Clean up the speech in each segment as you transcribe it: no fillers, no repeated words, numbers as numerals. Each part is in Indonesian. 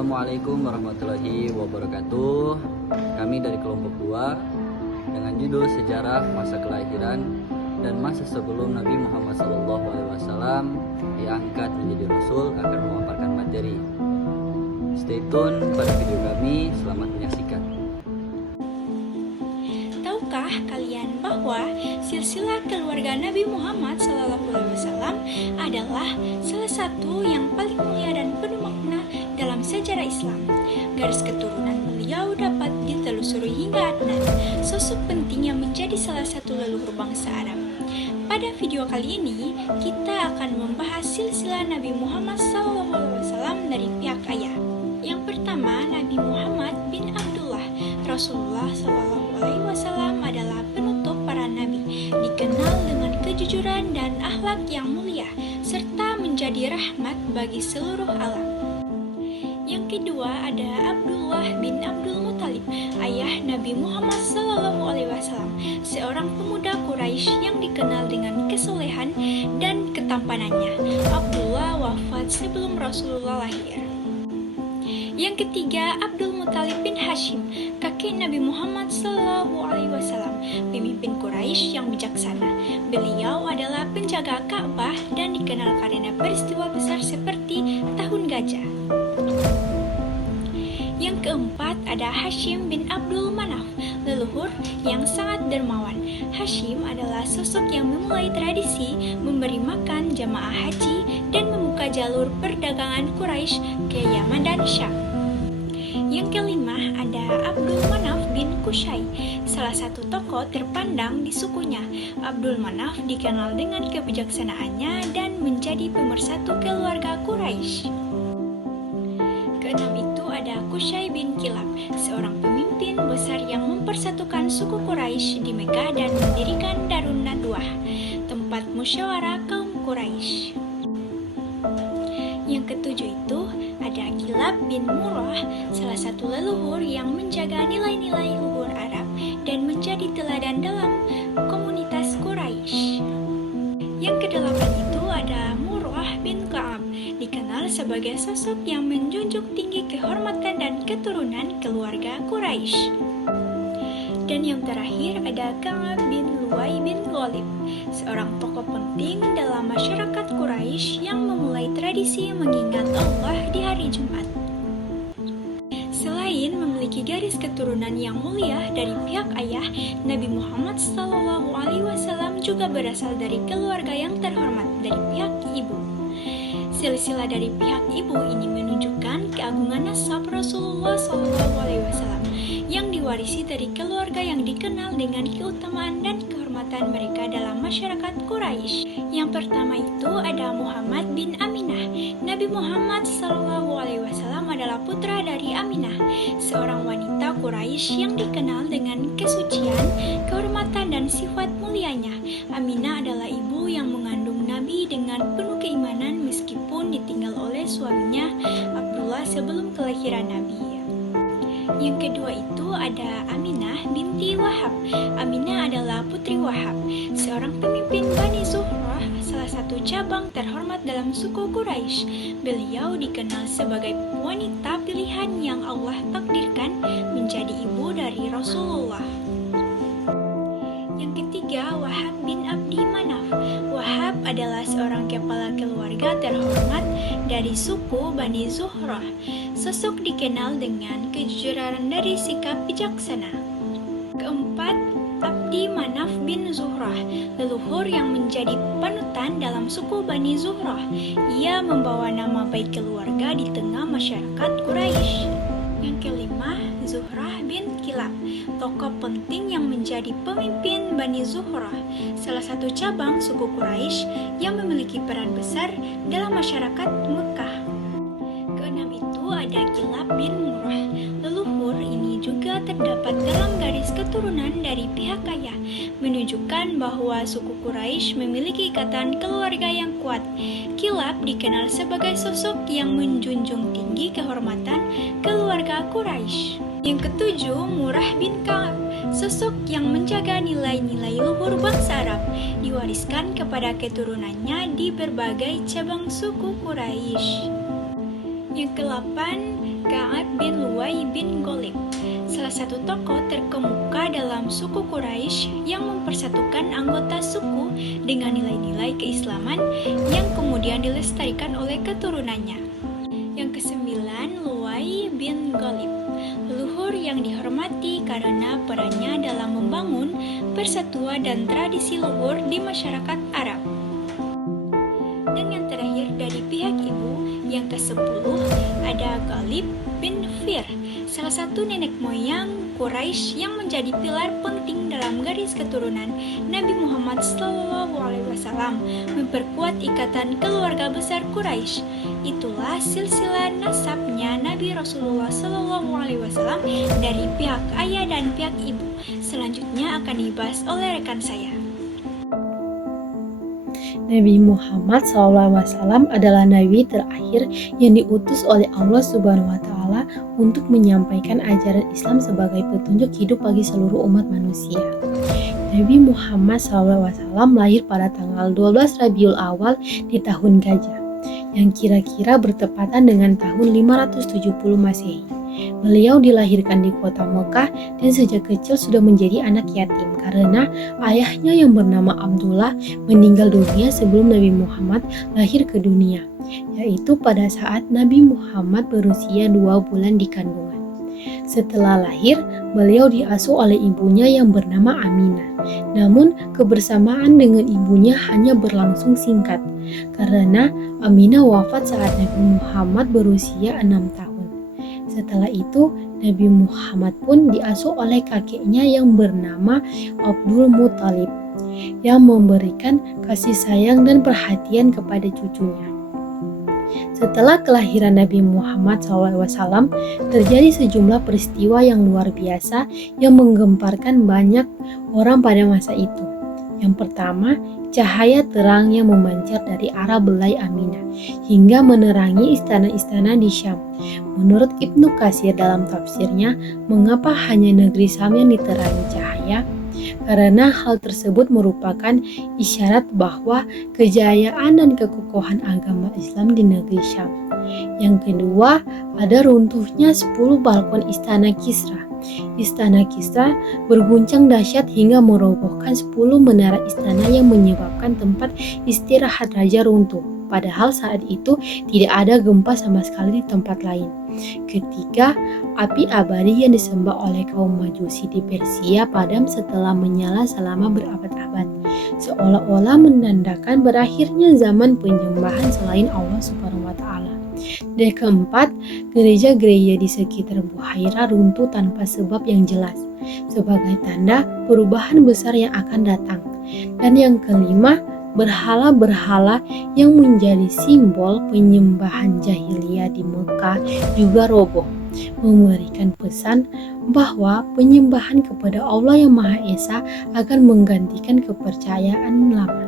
Assalamualaikum warahmatullahi wabarakatuh. Kami dari kelompok 2 dengan judul Sejarah Masa Kelahiran dan Masa Sebelum Nabi Muhammad SAW diangkat menjadi Rasul akan memaparkan materi. Stay tune pada video kami, selamat menyaksikan. Tahukah kalian bahwa silsilah keluarga Nabi Muhammad SAW adalah salah satu yang paling mulia dan penuh makna dalam sejarah Islam? Garis keturunan beliau dapat ditelusuri hingga Adnan, sosok penting yang menjadi salah satu leluhur bangsa Arab. Pada video kali ini, kita akan membahas silsilah Nabi Muhammad SAW dari pihak ayah. Yang pertama, Nabi Muhammad bin Abdullah. Rasulullah SAW adalah penutup para nabi, dikenal dengan kejujuran dan akhlak yang mulia, serta menjadi rahmat bagi seluruh alam. Yang kedua ada Abdullah bin Abdul Muthalib, ayah Nabi Muhammad SAW, seorang pemuda Quraisy yang dikenal dengan kesolehan dan ketampanannya. Abdullah wafat sebelum Rasulullah lahir. Yang ketiga, Abdul Muthalib bin Hashim, kakek Nabi Muhammad SAW, pemimpin Quraisy yang bijaksana. Beliau adalah penjaga Ka'bah dan dikenal karena peristiwa besar seperti Tahun Gajah. Yang keempat ada Hashim bin Abdul Manaf, leluhur yang sangat dermawan. Hashim adalah sosok yang memulai tradisi memberi makan jamaah haji dan membuka jalur perdagangan Quraisy ke Yaman dan Syam. Yang kelima ada Abdul Manaf bin Qusay, salah satu tokoh terpandang di sukunya. Abdul Manaf dikenal dengan kebijaksanaannya dan menjadi pemersatu keluarga Quraisy. Keenam itu ada Qusay bin Kilab, seorang pemimpin besar yang mempersatukan suku Quraisy di Mekah dan mendirikan Darun Nadwah, tempat musyawarah kaum Quraisy. Yang ketujuh itu ada Kilab bin Murrah, salah satu leluhur yang menjaga nilai-nilai luhur Arab dan menjadi teladan dalam komunitas Quraisy. Yang kedelapan itu ada Murrah bin Ka'ab, dikenal sebagai sosok yang menjunjung tinggi kehormatan dan keturunan keluarga Quraisy. Dan yang terakhir ada Ka'ab bin Luwai bin Ghalib, seorang tokoh penting dalam masyarakat Quraisy yang memulai tradisi mengingat Allah di hari Jumat. Selain memiliki garis keturunan yang mulia dari pihak ayah, Nabi Muhammad SAW juga berasal dari keluarga yang terhormat dari pihak ibu. Silsilah dari pihak ibu ini menunjukkan keagungan nasab Rasulullah SAW yang diwarisi dari keluarga yang dikenal dengan keutamaan dan kehormatan mereka dalam masyarakat Quraisy. Yang pertama itu ada Muhammad bin Aminah. Nabi Muhammad SAW adalah putra dari Aminah, seorang wanita Quraisy yang dikenal dengan kesucian, kehormatan dan sifat mulianya. Aminah adalah ibu yang mengandung Nabi dengan penuh keimanan meskipun ditinggal oleh suaminya Abdullah sebelum kelahiran Nabi. Yang kedua itu ada Aminah binti Wahab. Aminah adalah putri Wahab, seorang pemimpin Bani Zuhrah, salah satu cabang terhormat dalam suku Quraisy. Beliau dikenal sebagai wanita pilihan yang Allah takdirkan menjadi ibu dari Rasulullah. Yang ketiga, Wahab bin Abdi Manaf. Wahab adalah seorang kepala keluarga terhormat dari suku Bani Zuhrah. Sosok dikenal dengan kejujuran dari sikap bijaksana. Keempat, Abdi Manaf bin Zuhrah, leluhur yang menjadi panutan dalam suku Bani Zuhrah. Ia membawa nama baik keluarga di tengah masyarakat Quraisy. Yang kelima, Zuhrah bin Kilab, tokoh penting yang menjadi pemimpin Bani Zuhrah, salah satu cabang suku Quraisy yang memiliki peran besar dalam masyarakat Mekah. Keenam itu ada Kilab bin Murrah. Leluhur ini juga terdapat dalam garis keturunan dari pihak ayah, menunjukkan bahwa suku Quraisy memiliki ikatan keluarga yang kuat. Kilab dikenal sebagai sosok yang menjunjung tinggi kehormatan keluarga Quraisy. Yang ketujuh, Murrah bin Ka'ab, sosok yang menjaga nilai-nilai luhur bangsa Arab, diwariskan kepada keturunannya di berbagai cabang suku Quraisy. Yang ke-8, Ka'ab bin Luwai bin Ghalib, salah satu tokoh terkemuka dalam suku Quraisy yang mempersatukan anggota suku dengan nilai-nilai keislaman yang kemudian dilestarikan oleh keturunannya. Yang kesembilan, Luwai bin Ghalib, leluhur yang dihormati karena perannya dalam membangun persatuan dan tradisi luhur di masyarakat Arab. Dan yang terakhir dari pihak ibu, yang ke-10 ada Ghalib bin Fir, salah satu nenek moyang Quraisy yang menjadi pilar penting dalam garis keturunan Nabi Muhammad SAW, memperkuat ikatan keluarga besar Quraisy. Itulah silsilah nasabnya Nabi Rasulullah SAW dari pihak ayah dan pihak ibu. Selanjutnya akan dibahas oleh rekan saya. Nabi Muhammad SAW adalah nabi terakhir yang diutus oleh Allah Subhanahu wa Ta'ala untuk menyampaikan ajaran Islam sebagai petunjuk hidup bagi seluruh umat manusia. Nabi Muhammad SAW lahir pada tanggal 12 Rabiul Awal di tahun Gajah, yang kira-kira bertepatan dengan tahun 570 Masehi. Beliau dilahirkan di kota Mekah dan sejak kecil sudah menjadi anak yatim karena ayahnya yang bernama Abdullah meninggal dunia sebelum Nabi Muhammad lahir ke dunia, yaitu pada saat Nabi Muhammad berusia 2 bulan di kandungan. Setelah lahir, beliau diasuh oleh ibunya yang bernama Aminah. Namun, kebersamaan dengan ibunya hanya berlangsung singkat karena Aminah wafat saat Nabi Muhammad berusia 6 tahun. Setelah itu, Nabi Muhammad pun diasuh oleh kakeknya yang bernama Abdul Muthalib, yang memberikan kasih sayang dan perhatian kepada cucunya. Setelah kelahiran Nabi Muhammad SAW, terjadi sejumlah peristiwa yang luar biasa yang menggemparkan banyak orang pada masa itu. Yang pertama, cahaya terang yang memancar dari arah belai Aminah hingga menerangi istana-istana di Syam. Menurut Ibnu Katsir dalam tafsirnya, mengapa hanya negeri Syam yang diterangi cahaya? Karena hal tersebut merupakan isyarat bahwa kejayaan dan kekokohan agama Islam di negeri Syam. Yang kedua, ada runtuhnya 10 balkon istana Kisra. Istana Kisra berguncang dahsyat hingga merobohkan 10 menara istana yang menyebabkan tempat istirahat raja runtuh. Padahal saat itu tidak ada gempa sama sekali di tempat lain. Ketiga, api abadi yang disembah oleh kaum Majusi di Persia padam setelah menyala selama berabad-abad, seolah-olah menandakan berakhirnya zaman penyembahan selain Allah Subhanahu wa Ta'ala. Dan keempat, gereja-gereja di sekitar Buhaira runtuh tanpa sebab yang jelas, sebagai tanda perubahan besar yang akan datang. Dan yang kelima, berhala-berhala yang menjadi simbol penyembahan jahiliyah di Mekah juga roboh, memberikan pesan bahwa penyembahan kepada Allah yang Maha Esa akan menggantikan kepercayaan lama.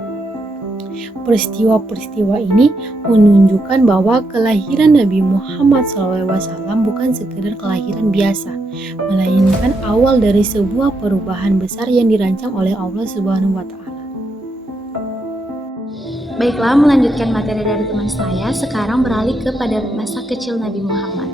Peristiwa-peristiwa ini menunjukkan bahwa kelahiran Nabi Muhammad SAW bukan sekedar kelahiran biasa, melainkan awal dari sebuah perubahan besar yang dirancang oleh Allah Subhanahu wa Ta'ala. Baiklah, melanjutkan materi dari teman saya, sekarang beralih kepada masa kecil Nabi Muhammad.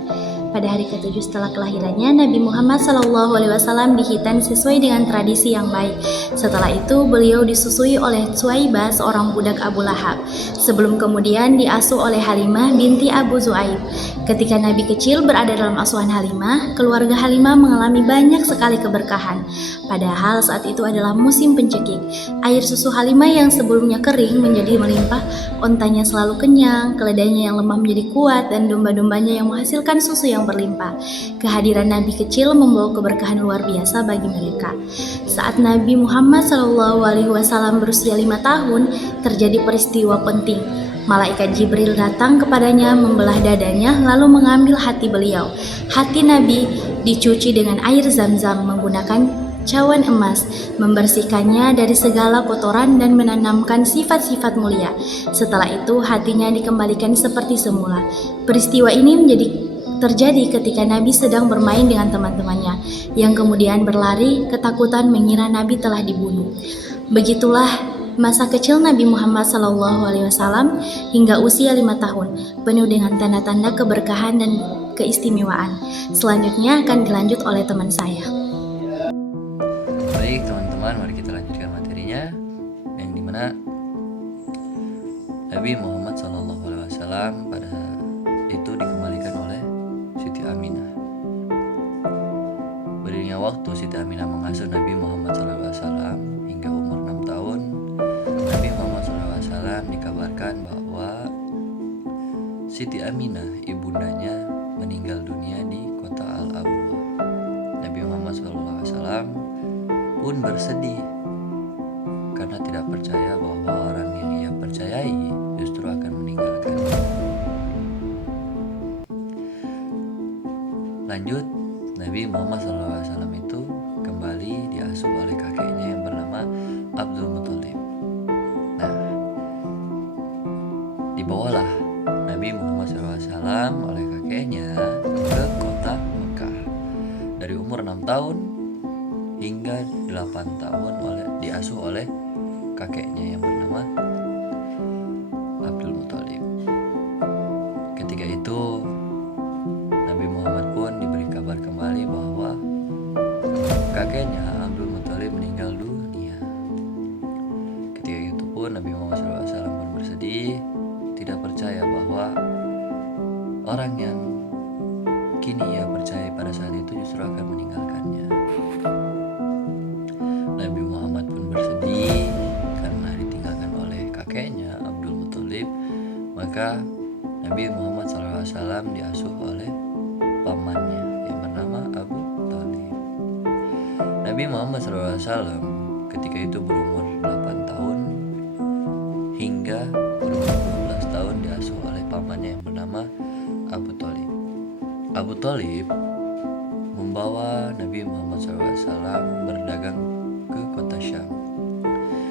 Pada hari ke-7 setelah kelahirannya, Nabi Muhammad SAW dihitan sesuai dengan tradisi yang baik. Setelah itu, beliau disusui oleh Suwaibah, seorang budak Abu Lahab, sebelum kemudian diasuh oleh Halimah binti Abu Zu'aib. Ketika Nabi kecil berada dalam asuhan Halimah, keluarga Halimah mengalami banyak sekali keberkahan. Padahal saat itu adalah musim pencekik. Air susu Halimah yang sebelumnya kering menjadi melimpah, ontanya selalu kenyang, keledainya yang lemah menjadi kuat, dan domba-dombanya yang menghasilkan susu yang berlimpah. Kehadiran Nabi kecil membawa keberkahan luar biasa bagi mereka. Saat Nabi Muhammad SAW berusia 5 tahun, terjadi peristiwa penting. Malaikat Jibril datang kepadanya, membelah dadanya, lalu mengambil hati beliau. Hati Nabi dicuci dengan air Zam-Zam menggunakan cawan emas, membersihkannya dari segala kotoran dan menanamkan sifat-sifat mulia. Setelah itu hatinya dikembalikan seperti semula. Peristiwa ini terjadi ketika Nabi sedang bermain dengan teman-temannya, yang kemudian berlari ketakutan mengira Nabi telah dibunuh. Begitulah masa kecil Nabi Muhammad SAW hingga usia 5 tahun, penuh dengan tanda-tanda keberkahan dan keistimewaan. Selanjutnya akan dilanjut oleh teman saya. Baik teman-teman, mari kita lanjutkan materinya, yang dimana Nabi Muhammad SAW pada itu dikembalikan oleh Siti Aminah. Beriringnya waktu, Siti Aminah mengasuh Nabi Muhammad SAW hingga umur 6 tahun. Nabi Muhammad SAW dikabarkan bahwa Siti Aminah ibundanya meninggal dunia di kota Al-Abwa. Nabi Muhammad SAW pun bersedih karena tidak percaya bahwa orang yang ia percayai justru akan meninggalkannya. Lanjut, Nabi Muhammad SAW itu kembali diasuh oleh kakeknya yang bernama Abdul Muthalib. Nah, dibawalah Nabi Muhammad SAW oleh kakeknya ke kota Mekah. Dari umur 6 tahun hingga 8 tahun diasuh oleh kakeknya yang bernama Abdul Muthalib. Ketika itu Nabi Muhammad pun diberi kabar kembali bahwa kakeknya Abdul Muthalib meninggal dunia. Ketika itu pun Nabi Muhammad SAW pun bersedih, tidak percaya bahwa orang yang kini ia percaya pada saat itu justru akan meninggalkannya. Nabi Muhammad pun bersedih karena ditinggalkan oleh kakeknya Abdul Muthalib. Maka Nabi Muhammad SAW diasuh oleh pamannya yang bernama Abu Thalib. Nabi Muhammad SAW ketika itu berumur 8 tahun hingga berumur 12 tahun diasuh oleh pamannya yang bernama Abu Thalib. Abu Thalib membawa Nabi Muhammad SAW berdagang ke kota Syam.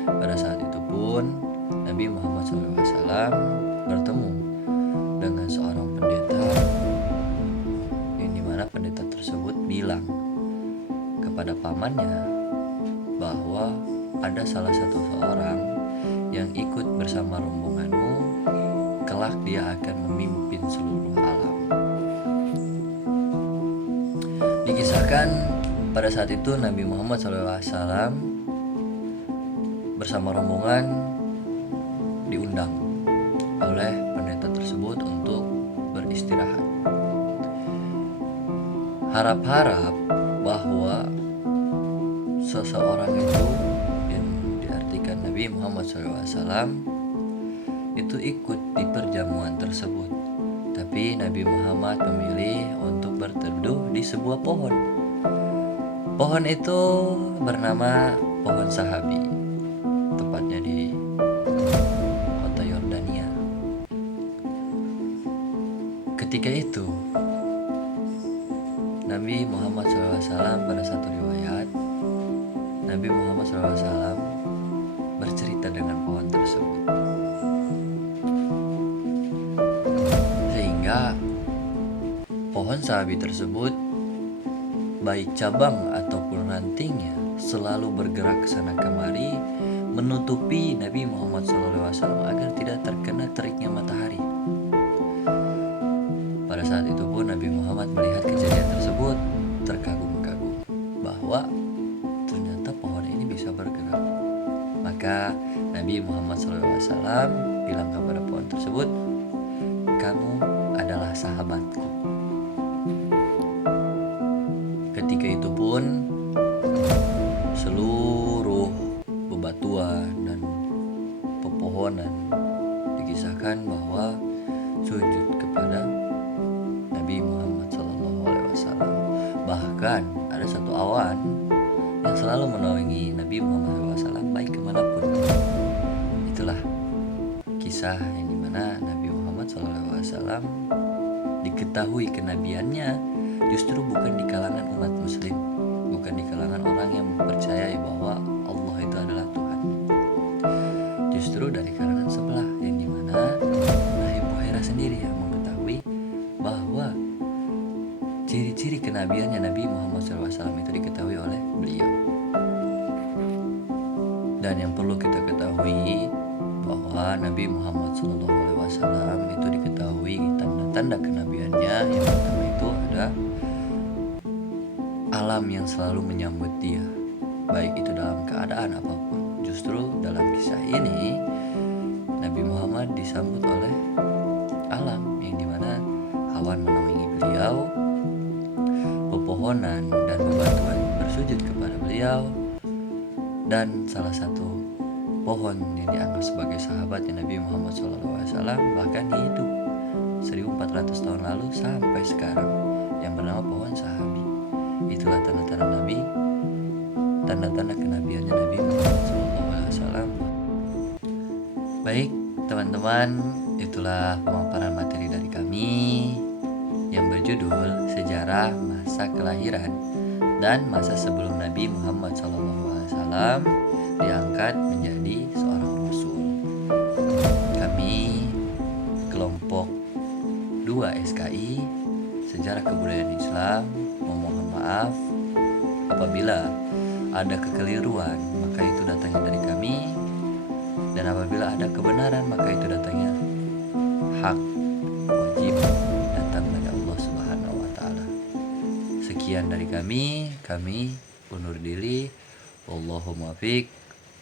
Pada saat itu pun Nabi Muhammad SAW bertemu dengan seorang pendeta, yang dimana pendeta tersebut bilang kepada pamannya bahwa ada salah satu seorang yang ikut bersama rombonganmu, kelak dia akan memimpin seluruh alam. Dikisahkan pada saat itu Nabi Muhammad SAW bersama rombongan diundang oleh pendeta tersebut untuk beristirahat. Harap-harap bahwa seseorang itu, yang diartikan Nabi Muhammad SAW, itu ikut di perjamuan tersebut. Tapi Nabi Muhammad memilih untuk berteduh di sebuah pohon. Pohon itu bernama pohon Sahabi, tepatnya di kota Yordania. Ketika itu Nabi Muhammad SAW, pada satu riwayat Nabi Muhammad SAW bercerita dengan pohon tersebut, sehingga pohon Sahabi tersebut, baik cabang ataupun rantingnya, selalu bergerak ke sana kemari menutupi Nabi Muhammad SAW agar tidak terkena teriknya matahari. Pada saat itu pun Nabi Muhammad melihat kejadian tersebut, terkagum-kagum bahwa ternyata pohon ini bisa bergerak. Maka Nabi Muhammad SAW bilang kepada pohon tersebut, "Kamu adalah sahabatku." Ketika itu pun seluruh bebatuan dan pepohonan dikisahkan bahwa sujud kepada Nabi Muhammad SAW. Bahkan ada satu awan yang selalu menaungi Nabi Muhammad SAW baik kemanapun. Itulah kisah yang dimana Nabi Muhammad SAW diketahui kenabiannya justru bukan di kalangan umat muslim, bukan di kalangan orang yang percaya bahwa Allah itu adalah Tuhan, justru dari kalangan sebelah, yang dimana Rahib Buhairah sendiri yang mengetahui bahwa ciri-ciri kenabiannya Nabi Muhammad SAW itu diketahui oleh beliau. Dan yang perlu kita ketahui bahwa Nabi Muhammad SAW itu diketahui tanda-tanda kenabiannya. Yang pertama itu juga alam yang selalu menyambut dia, baik itu dalam keadaan apapun. Justru dalam kisah ini Nabi Muhammad disambut oleh alam yang dimana awan menaungi beliau, pepohonan dan bebatuan bersujud kepada beliau, dan salah satu pohon yang dianggap sebagai sahabatnya Nabi Muhammad SAW bahkan hidup 1400 tahun lalu sampai sekarang, yang bernama pohon sahabi. Itulah tanda-tanda Nabi, tanda-tanda kenabiannya Nabi Muhammad SAW. Baik teman-teman, itulah pemaparan materi dari kami yang berjudul Sejarah Masa Kelahiran dan Masa Sebelum Nabi Muhammad SAW diangkat menjadi seorang Rasul. Kami kelompok 2 SKI Sejarah Kebudayaan Islam memohon maaf apabila ada kekeliruan, maka itu datangnya dari kami, dan apabila ada kebenaran maka itu datangnya hak wajib datang dari Allah Subhanahu wa taala. Sekian dari kami undur diri. Wallahu muwaffiq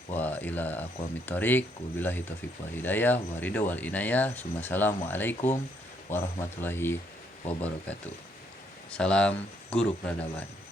wa ila aqwamit thoriq. Wabillahi taufiq wal hidayah wa ridha wal inayah. Assalamualaikum warahmatullahi wabarakatuh. Salam Guru Peradaban.